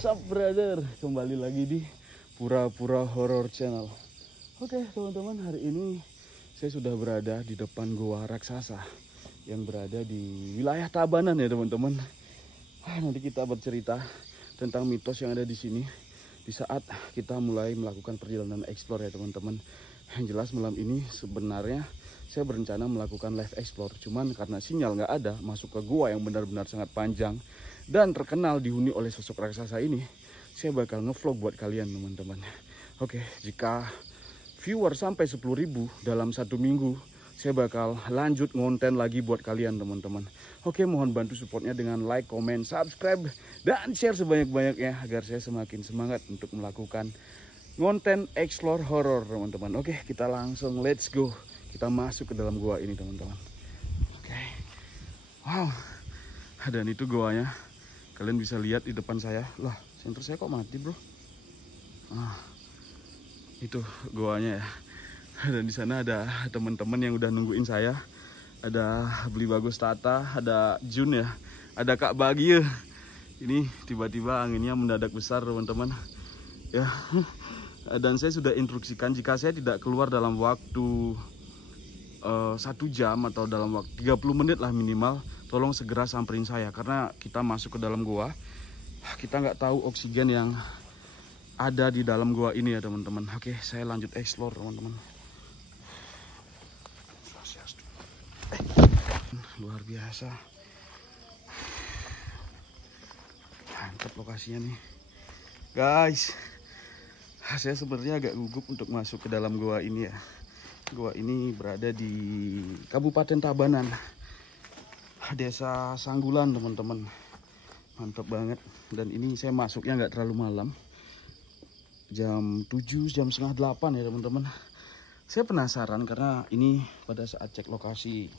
What's up brother? Kembali lagi di Pura-Pura Horror Channel. Oke teman-teman, hari ini saya sudah berada di depan Goa Raksasa yang berada di wilayah Tabanan ya teman-teman. Nanti kita bercerita tentang mitos yang ada di sini di saat kita mulai melakukan perjalanan explore ya teman-teman. Yang jelas malam ini sebenarnya saya berencana melakukan live explore, cuman karena sinyal nggak ada masuk ke gua yang benar-benar sangat panjang dan terkenal dihuni oleh sosok raksasa ini, saya bakal ngevlog buat kalian teman-teman. Oke, jika viewer sampai 10.000 dalam 1 minggu, saya bakal lanjut ngonten lagi buat kalian teman-teman. Oke, mohon bantu supportnya dengan like, comment, subscribe, dan share sebanyak-banyaknya agar saya semakin semangat untuk melakukan ngonten explore horror teman-teman. Oke, kita langsung let's go. Kita masuk ke dalam gua ini teman-teman. Oke, wow, dan itu goanya. Kalian bisa lihat di depan saya. Lah, senter saya kok mati bro. Itu goanya ya. Dan di sana ada teman-teman yang udah nungguin saya. Ada Beli Bagus Tata, ada Jun ya, ada Kak Bagia. Ini tiba-tiba anginnya mendadak besar teman-teman. Ya. Dan saya sudah instruksikan jika saya tidak keluar dalam waktu 1 jam atau dalam waktu 30 menit lah minimal, tolong segera samperin saya karena kita masuk ke dalam gua, kita nggak tahu oksigen yang ada di dalam gua ini ya teman-teman. Oke, saya lanjut explore teman-teman. Luar biasa, mantap lokasinya nih guys. Saya sebenarnya agak gugup untuk masuk ke dalam gua ini ya. Gua ini berada di Kabupaten Tabanan, Desa Sanggulan teman-teman. Mantap banget. Dan ini saya masuknya nggak terlalu malam, jam 7, jam setengah 8 ya teman-teman. Saya penasaran karena ini pada saat cek lokasi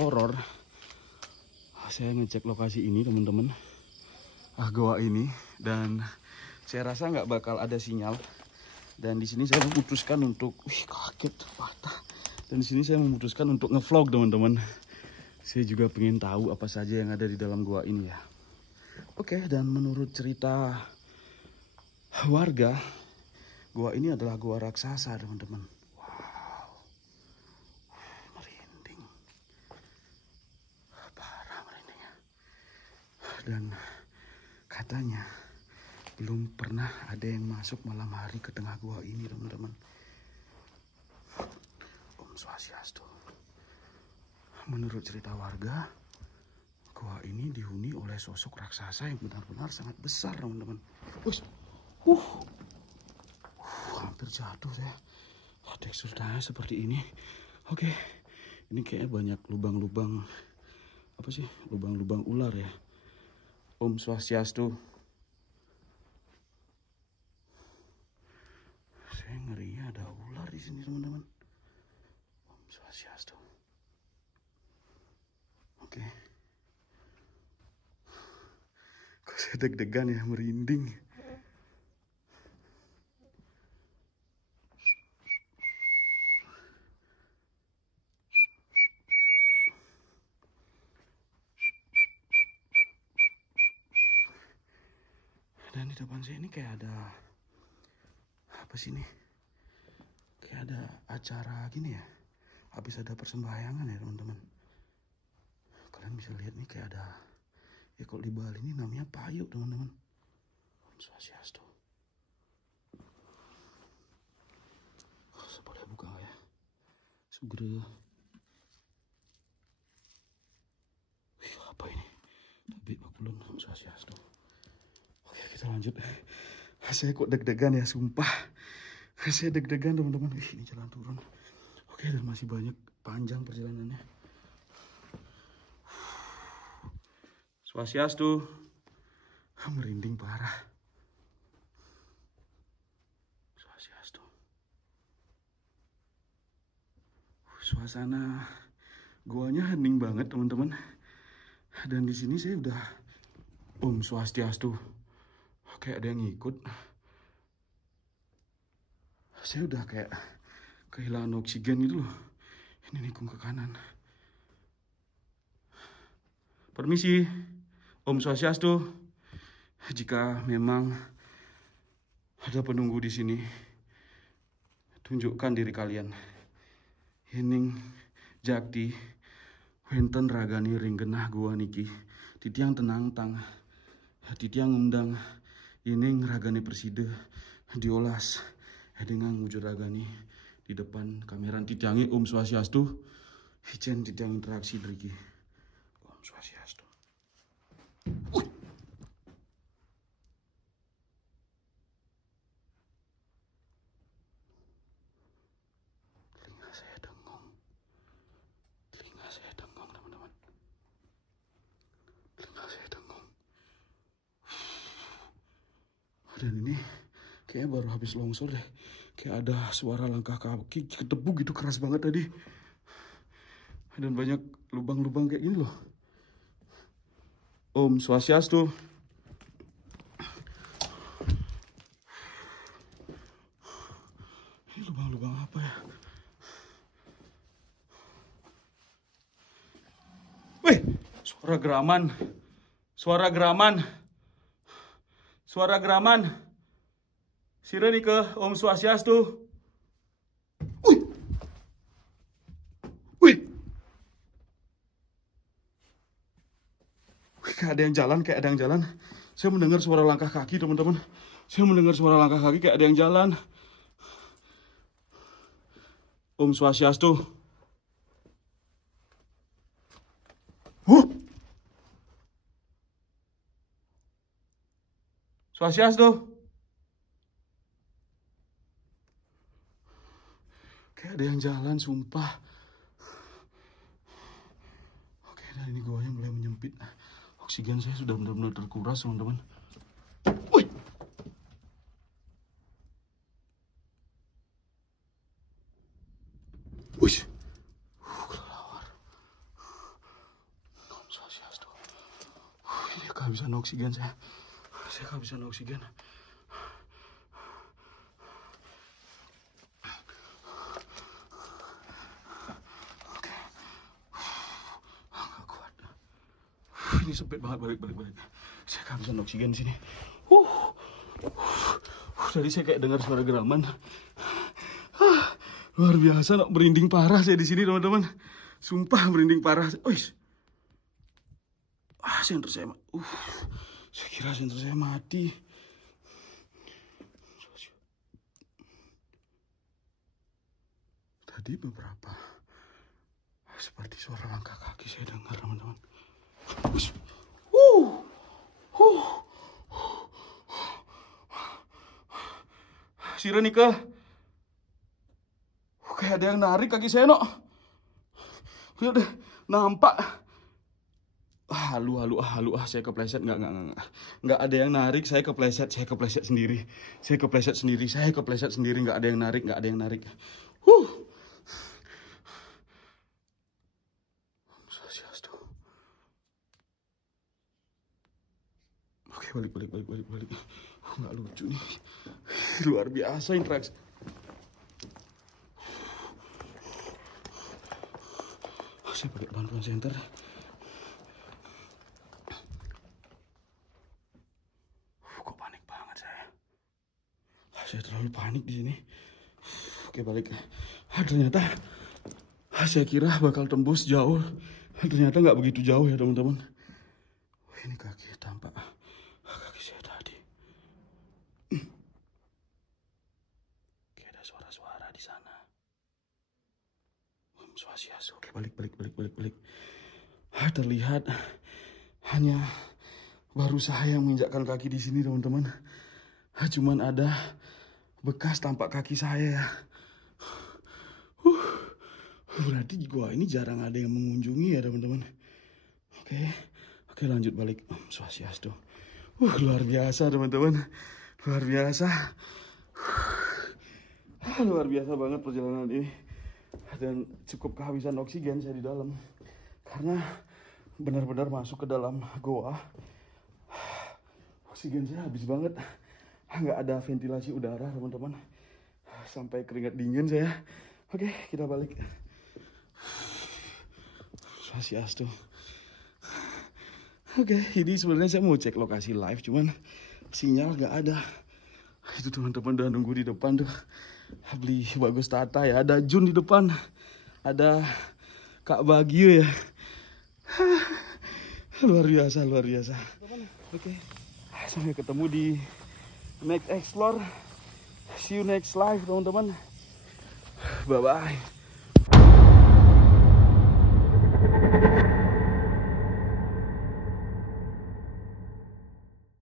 horor, saya ngecek lokasi ini teman-teman, gua ini, dan saya rasa nggak bakal ada sinyal. Dan di sini saya memutuskan untuk, kaget patah. Dan di sini saya memutuskan untuk ngevlog teman-teman. Saya juga pengen tahu apa saja yang ada di dalam gua ini ya. Oke, dan menurut cerita warga, gua ini adalah gua raksasa teman-teman. Wow, merinding, parah merindingnya. Dan katanya belum pernah ada yang masuk malam hari ke tengah gua ini teman-teman. Om Swastiastu. Menurut cerita warga, gua ini dihuni oleh sosok raksasa yang benar-benar sangat besar teman-teman. Hampir jatuh saya. Teksturnya seperti ini. Oke, ini kayaknya banyak lubang-lubang, apa sih? Lubang-lubang ular ya. Om Swastiastu. Saya ngerinya ada ular di sini teman-teman. Om Swastiastu. Oke. Kok saya deg-degan ya, merinding. Dan di depan saya ini kayak ada apa sih ini? Kayak ada acara gini ya. Habis ada persembahyangan ya teman-teman. Kalian bisa lihat nih kayak ada, ya kalau di Bali ini namanya payuk teman-teman. Om Swastiastu. Saya boleh buka nggak ya? Segera. Apa ini? Tapi bakulun Om Swastiastu. Oke, kita lanjut. Saya kok deg-degan ya, sumpah. Saya deg-degan teman-teman. Ini jalan turun. Oke, dan masih banyak, panjang perjalanannya. Swastiastu. Merinding parah. Swastiastu. Suasana guanya hening banget teman-teman. Dan di sini saya udah Om Swastiastu. Kayak ada yang ngikut. Saya udah kayak kehilangan oksigen gitu loh. Ini nikung ke kanan. Permisi, Om Swastiastu. Jika memang ada penunggu di sini, tunjukkan diri kalian. Hening jakti wenten ragani ring genah gua niki. Titiang tenang tang. Titiang undang ining ragani persida diolas dengan wujud ragani di depan kamera. Titiangi Om Swastiastu. Hicen titiang interaksi driki. Om Swastiastu. Saya dengung teman-teman. Telinga saya dengung. Dan ini kayaknya baru habis longsor deh. Kayak ada suara langkah kaki ketebuk gitu, keras banget tadi. Dan banyak lubang-lubang kayak gini loh. Om Swastiastu. Ini lubang-lubang apa ya? Wih, suara geraman. Suara geraman. Suara geraman. Sireni ke Om Swastiastu. Wih. Wih. Wih, kayak ada yang jalan, kayak ada yang jalan. Saya mendengar suara langkah kaki, teman-teman. Saya mendengar suara langkah kaki kayak ada yang jalan. Om Swastiastu. Swastiastu. Kayak ada yang jalan, sumpah. Oke, dan ini goanya mulai menyempit. Oksigen saya sudah benar-benar terkuras, teman-teman. Wih. Wih. Kelelawar. Om Swastiastu. Ini kehabisan oksigen saya. Saya kehabisan oksigen. Oke. Nggak kuat. Ini sempit banget, balik. Saya kehabisan oksigen di sini. Tadi saya kayak dengar suara geraman. Luar biasa, merinding parah saya di sini, teman-teman. Sumpah merinding parah. Senter saya. Saya kira senter saya mati. Tadi beberapa seperti suara langkah kaki saya dengar, teman-teman. Sireni ke. Kayak ada yang narik kaki saya, no. Lihat deh, nampak. Halu, saya kepleset. Nggak ada yang narik, saya kepleset sendiri. Saya kepleset sendiri, nggak ada yang narik. Swastiastu. Oke, balik. Nggak lucu nih. Luar biasa interaksi. Saya pakai bantuan senter. Kok panik banget saya. Saya terlalu panik di sini. Oke, balik. Ternyata saya kira bakal tembus jauh. Ternyata nggak begitu jauh ya, teman-teman. Ini kaki tampak. Kaki saya tadi. Kayak ada suara-suara di sana. Om Swastiastu. Oke, balik. Terlihat hanya baru saya yang menginjakkan kaki di sini, teman-teman. Cuman ada bekas tampak kaki saya. Berarti gua ini jarang ada yang mengunjungi ya, teman-teman. Oke, lanjut balik. Om Swastiastu. Luar biasa, teman-teman. Luar biasa. Luar biasa banget perjalanan ini. Dan cukup kehabisan oksigen saya di dalam. Karena benar-benar masuk ke dalam goa. Oksigen saya habis banget. Nggak ada ventilasi udara, teman-teman. Sampai keringat dingin saya. Oke, kita balik. Swastiastu. Oke, ini sebenarnya saya mau cek lokasi live, cuman sinyal nggak ada. Itu teman-teman udah nunggu di depan tuh. Beli Bagus Tata ya, ada Jun di depan, ada Kak Bagio ya. Luar biasa, luar biasa. Oke, sampai ketemu di next explore. See you next live teman-teman. Bye bye.